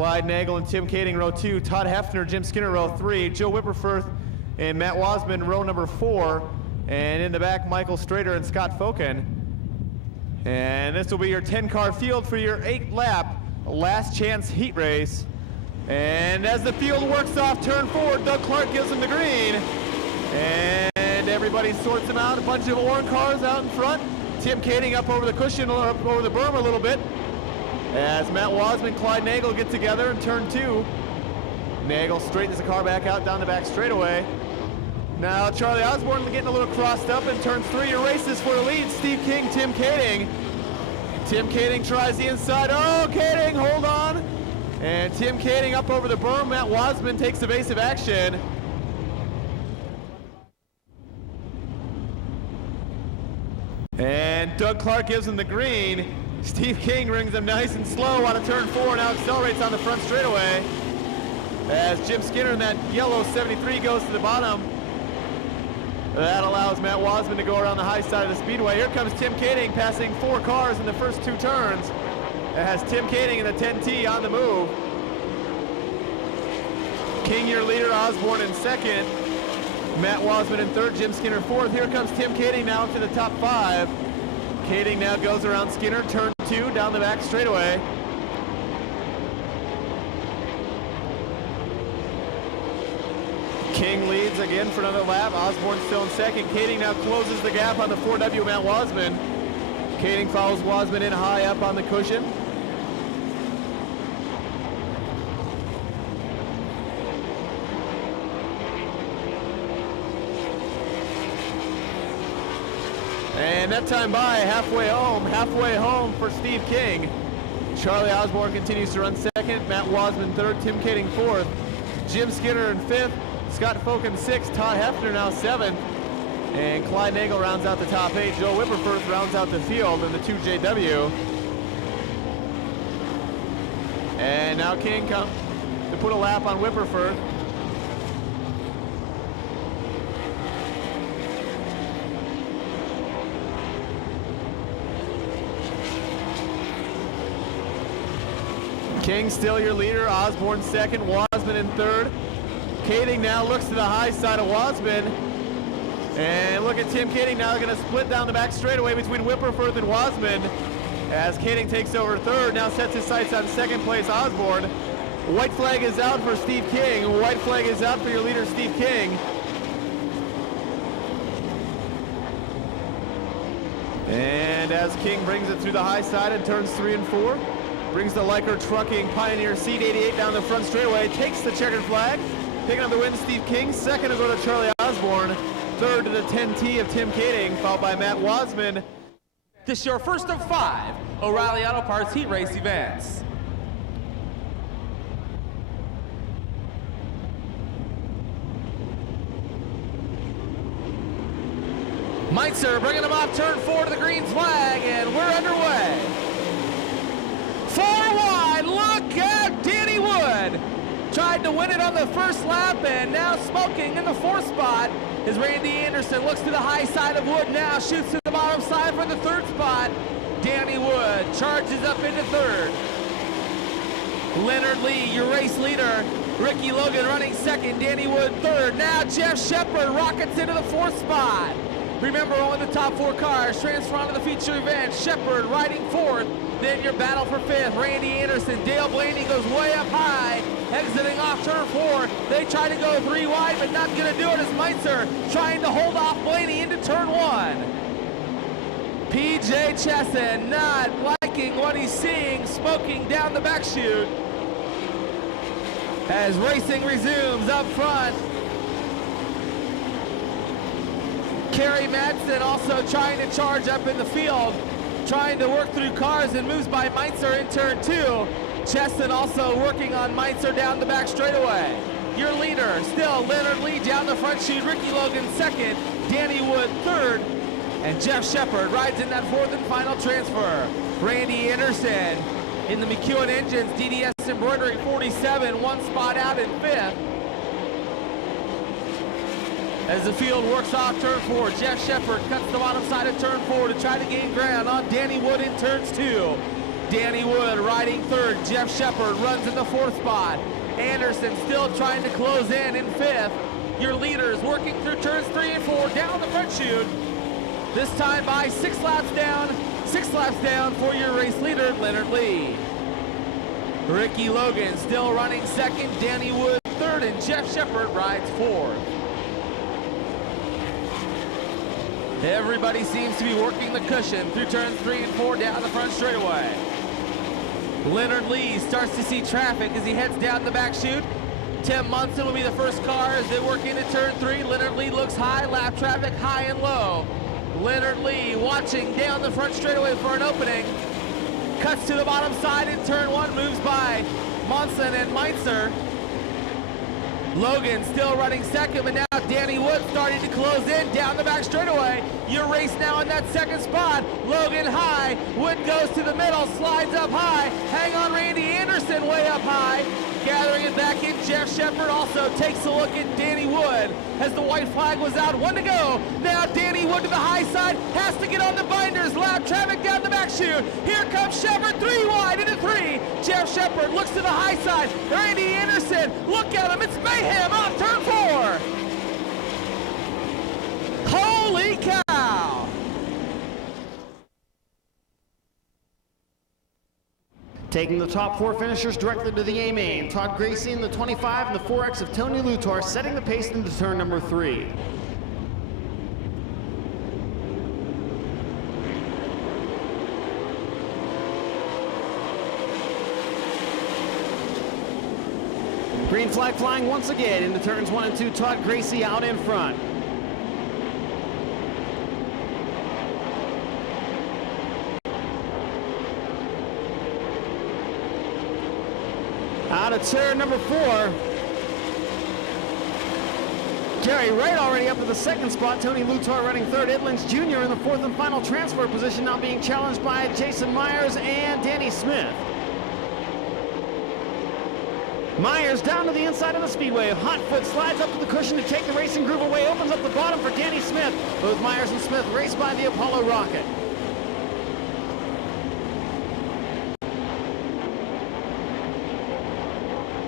Clyde Nagel and Tim Kading, row 2. Todd Hefner, Jim Skinner, row 3. Joe Whipperforth and Matt Wasman, row number 4. And in the back, Michael Strader and Scott Foken. And this will be your 10-car field for your 8-lap last chance heat race. And as the field works off turn 4, Doug Clark gives them the green. And everybody sorts them out. A bunch of orange cars out in front. Tim Kading up over the cushion, up over the berm a little bit. As Matt Wasman and Clyde Nagel get together in turn 2. Nagel straightens the car back out down the back straightaway. Now Charlie Osborne getting a little crossed up in turn 3. Your races for the lead. Steve King, Tim Kading. Tim Kading tries the inside. Oh, Kading, hold on. And Tim Kading up over the berm. Matt Wasman takes evasive action. And Doug Clark gives him the green. Steve King rings him nice and slow on a turn 4, now accelerates on the front straightaway. As Jim Skinner in that yellow 73 goes to the bottom. That allows Matt Wasman to go around the high side of the speedway. Here comes Tim Kading passing 4 cars in the first 2 turns. It has Tim Kading in the 10T on the move. King, your leader, Osborne in second. Matt Wasman in third, Jim Skinner fourth. Here comes Tim Kading now to the top 5. Kading now goes around Skinner, turn 2, down the back straightaway. King leads again for another lap. Osborne still in second. Kading now closes the gap on the 4W Matt Wasman. Kading follows Wasman in high up on the cushion. And that time by, halfway home for Steve King. Charlie Osborne continues to run second, Matt Wasman third, Tim Kading fourth, Jim Skinner in fifth, Scott Foken sixth, Todd Hefner now seventh, and Clyde Nagel rounds out the top 8. Joe Whipperforth rounds out the field in the 2JW. And now King comes to put a lap on Whipperforth. King still your leader, Osborne second, Wasman in third. Kading now looks to the high side of Wasman. And look at Tim Kading now going to split down the back straightaway between Whipperforth and Wasman. As Kading takes over third, now sets his sights on second place Osborne. White flag is out for Steve King. White flag is out for your leader, Steve King. And as King brings it through the high side in turns 3 and 4. Brings the Leiker Trucking Pioneer Seat 88 down the front straightaway, takes the checkered flag. Picking up the win, Steve King. Second to go to Charlie Osborne. Third to the 10T of Tim Kading, followed by Matt Wasman. This is your first of 5 O'Reilly Auto Parts heat race events. Meitzer bringing them off turn 4 to the green flag, and we're underway. 4 wide, look out, Danny Wood. Tried to win it on the first lap, and now smoking in the 4th spot is Randy Anderson. Looks to the high side of Wood now, shoots to the bottom side for the 3rd spot. Danny Wood charges up into 3rd. Leonard Lee, your race leader. Ricky Logan running 2nd, Danny Wood 3rd. Now Jeff Shepard rockets into the 4th spot. Remember, only the top 4 cars transfer onto the feature event. Shepard riding 4th. Then your battle for 5th, Randy Anderson. Dale Blaney goes way up high, exiting off turn 4. They try to go 3 wide, but not gonna do it as Meitzer trying to hold off Blaney into turn 1. PJ Chesson not liking what he's seeing, smoking down the back chute. As racing resumes up front. Kerry Madsen also trying to charge up in the field, trying to work through cars, and moves by Meitzer in turn 2. Chesson also working on Meitzer down the back straightaway. Your leader still Leonard Lee down the front chute, Ricky Logan 2nd, Danny Wood 3rd, and Jeff Shepard rides in that 4th and final transfer. Randy Anderson in the McEwen Engines DDS Embroidery 47, 1 spot out in 5th. As the field works off turn 4, Jeff Shepard cuts the bottom side of turn 4 to try to gain ground on Danny Wood in turns 2. Danny Wood riding third. Jeff Shepard runs in the fourth spot. Anderson still trying to close in fifth. Your leaders working through turns 3 and 4 down the front chute. This time by 6 laps down. 6 laps down for your race leader, Leonard Lee. Ricky Logan still running second. Danny Wood third, and Jeff Shepard rides fourth. Everybody seems to be working the cushion through turns 3 and 4 down the front straightaway. Leonard Lee starts to see traffic as he heads down the back chute. Tim Munson will be the first car as they work into turn 3. Leonard Lee looks high, lap traffic high and low. Leonard Lee watching down the front straightaway for an opening. Cuts to the bottom side in turn 1, moves by Munson and Meitzer. Logan still running second, but now Danny Wood starting to close in down the back straightaway. Your race now in that second spot. Logan high, Wood goes to the middle, slides up high. Hang on, Randy Anderson way up high. Gathering it back in, Jeff Shepard also takes a look at Danny Wood as the white flag was out. 1 to go. Now Danny Wood to the high side, has to get on the binders. Lap traffic down the back chute. Here comes Shepard, 3 wide into 3. Jeff Shepard looks to the high side. Randy Anderson, look at him, it's mayhem off turn 4. Holy cow! Taking the top 4 finishers directly to the A main. Todd Gracie in the 25 and the 4X of Tony Lutar setting the pace into turn number 3. Green flag flying once again into turns 1 and 2. Todd Gracie out in front. Out of turn number 4. Jerry Wright already up to the second spot. Tony Lutar running third. Edlins Jr. in the fourth and final transfer position, now being challenged by Jason Myers and Danny Smith. Myers down to the inside of the speedway. Hot foot slides up to the cushion to take the racing groove away. Opens up the bottom for Danny Smith. Both Myers and Smith race by the Apollo rocket.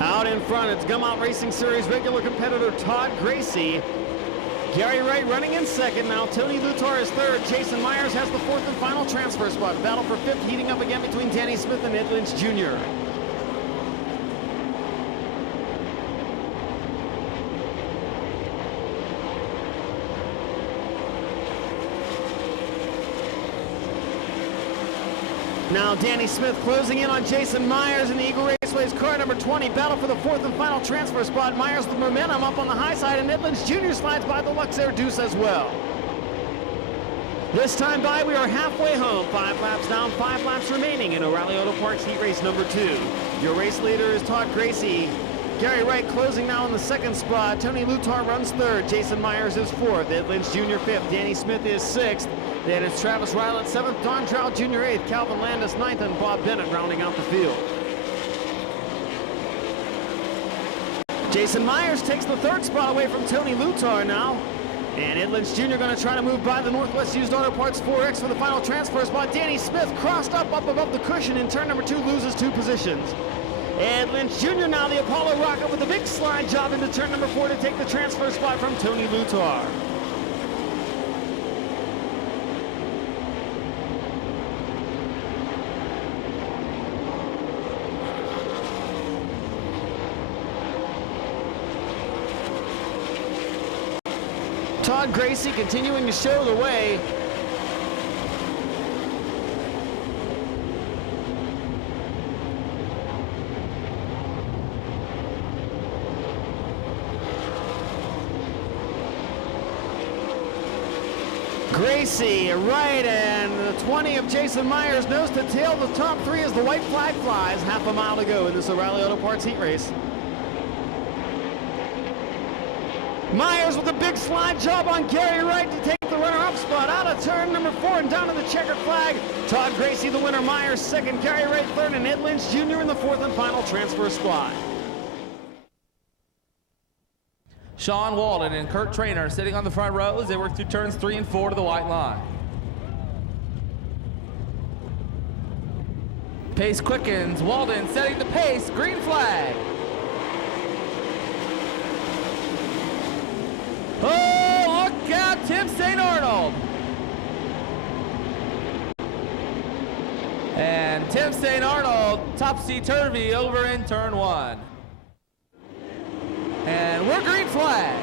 Out in front, it's Gummout Racing Series regular competitor Todd Gracie. Gary Wright running in second now. Tony Lutar is third. Jason Myers has the fourth and final transfer spot. Battle for fifth heating up again between Danny Smith and Ed Lynch Jr. Now Danny Smith closing in on Jason Myers in the Eagle Raceway's car number 20. Battle for the fourth and final transfer spot. Myers with momentum up on the high side, and Edlins Jr. slides by the Luxair Deuce as well. This time by, we are halfway home. 5 laps down, 5 laps remaining in O'Reilly Auto Parts Heat Race number 2. Your race leader is Todd Gracie. Gary Wright closing now in the second spot. Tony Lutar runs third. Jason Myers is fourth. Ed Lynch Jr. fifth. Danny Smith is sixth. Then it's Travis Rylett seventh. Don Trout Jr. eighth. Calvin Landis ninth. And Bob Bennett rounding out the field. Jason Myers takes the third spot away from Tony Lutar now. And Ed Lynch Jr. going to try to move by the Northwest Used Auto Parts 4X for the final transfer spot. Danny Smith crossed up above the cushion in turn number 2, loses 2 positions. Ed Lynch Jr. now the Apollo rocket with a big slide job into turn number 4 to take the transfer spot from Tony Lutar. Todd Gracie continuing to show the way. Gracie, right, and the 20 of Jason Myers nose to tail the top 3 as the white flag flies. Half a mile to go in this O'Reilly Auto Parts heat race. Myers with a big slide job on Gary Wright to take the runner-up spot out of turn number 4 and down to the checkered flag. Todd Gracie the winner, Myers second, Gary Wright third, and Ed Lynch Jr. in the fourth and final transfer spot. Sean Walden and Kurt Trainer sitting on the front row as they work through turns 3 and 4 to the white line. Pace quickens. Walden setting the pace. Green flag. Oh, look out, Tim St. Arnold. And Tim St. Arnold, topsy-turvy over in turn 1. And we're green flag.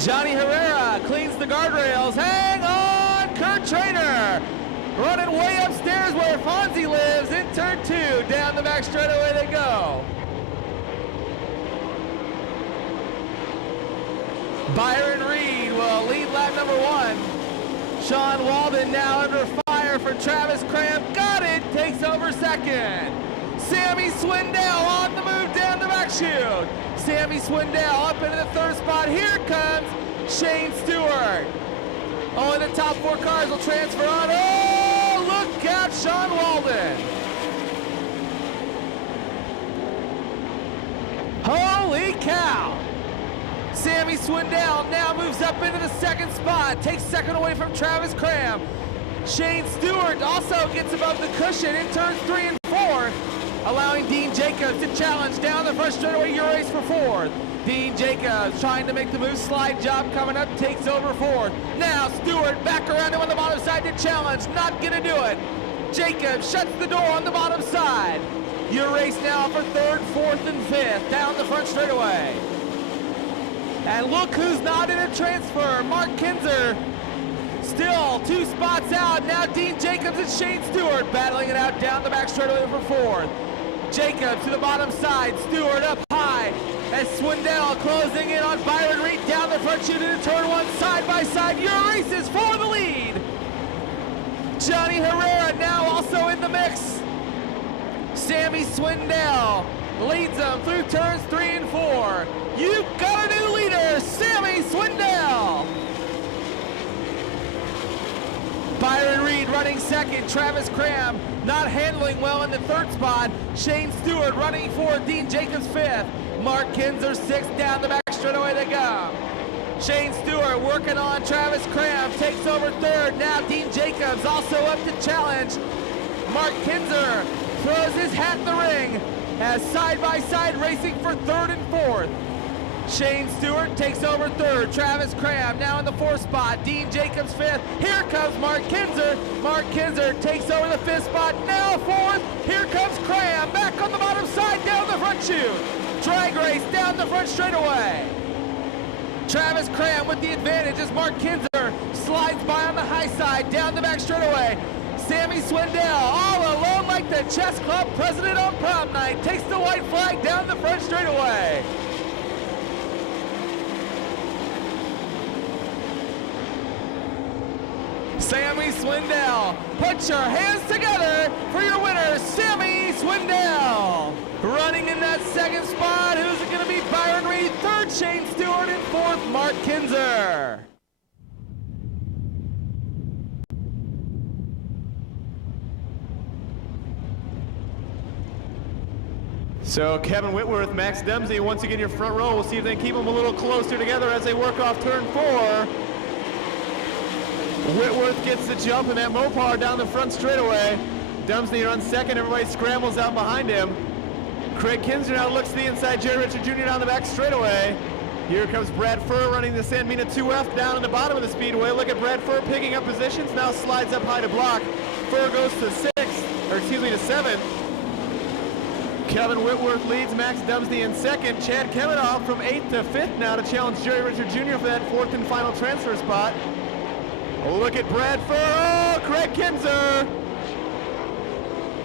Johnny Herrera cleans the guardrails. Hang on, Kurt Trader. Running way upstairs where Fonzie lives in turn 2. Down the back straightaway they go. Byron Reed will lead lap number 1. Sean Walden now under fire for Travis Cramp. Got it, takes over second. Sammy Swindell on the move down the back chute. Sammy Swindell up into the 3rd spot. Here comes Shane Stewart. Only the top 4 cars will transfer on. Oh, look out, Sean Walden. Holy cow. Sammy Swindell now moves up into the 2nd spot, takes second away from Travis Cram. Shane Stewart also gets above the cushion in turns 3 and 4, allowing Dean Jacobs to challenge down the front straightaway. Your race for 4th. Dean Jacobs trying to make the move. Slide job coming up, takes over 4th. Now Stewart back around him on the bottom side to challenge, not gonna do it. Jacobs shuts the door on the bottom side. Your race now for 3rd, 4th, and 5th down the front straightaway. And look who's not in a transfer. Mark Kinzer still 2 spots out. Now Dean Jacobs and Shane Stewart battling it out down the back straightaway for 4th. Jacobs to the bottom side. Stewart up high. As Swindell closing in on Byron Reed down the front chute into turn 1. Side by side. Your races for the lead. Johnny Herrera now also in the mix. Sammy Swindell leads them through turns 3 and 4. You've got a new leader, Sammy Swindell. Byron Reed running 2nd. Travis Cram not handling well in the 3rd spot. Shane Stewart running 4th. Dean Jacobs 5th. Mark Kinzer 6th. Down the back straightaway they go. Shane Stewart working on Travis Cram. Takes over 3rd. Now Dean Jacobs also up to challenge. Mark Kinzer throws his hat in the ring as side-by-side racing for 3rd and 4th. Shane Stewart takes over 3rd. Travis Cram now in the 4th spot. Dean Jacobs 5th. Here comes Mark Kinzer. Mark Kinzer takes over the 5th spot. Now 4th. Here comes Cram back on the bottom side down the front chute. Drag race down the front straightaway. Travis Cram with the advantage as Mark Kinzer slides by on the high side down the back straightaway. Sammy Swindell all alone like the chess club president on prom night takes the white flag down the front straightaway. Sammy Swindell, put your hands together for your winner, Sammy Swindell. Running in that 2nd spot, who's it gonna be? Byron Reed, 3rd Shane Stewart, and 4th Mark Kinzer. So Kevin Whitworth, Max Dempsey, once again your front row. We'll see if they can keep them a little closer together as they work off turn 4. Whitworth gets the jump in that Mopar down the front straightaway. Dempsey runs 2nd, everybody scrambles out behind him. Craig Kinzer now looks to the inside, Jerry Richard Jr. down the back straightaway. Here comes Brad Furr running the San Mina 2F down in the bottom of the speedway. Look at Brad Furr picking up positions, now slides up high to block. Furr goes to 6th, or excuse me, to 7th. Kevin Whitworth leads Max Dempsey in 2nd. Chad Kemenoff from 8th to 5th now to challenge Jerry Richard Jr. for that 4th and final transfer spot. Look at Brad Furr. Oh, Craig Kinzer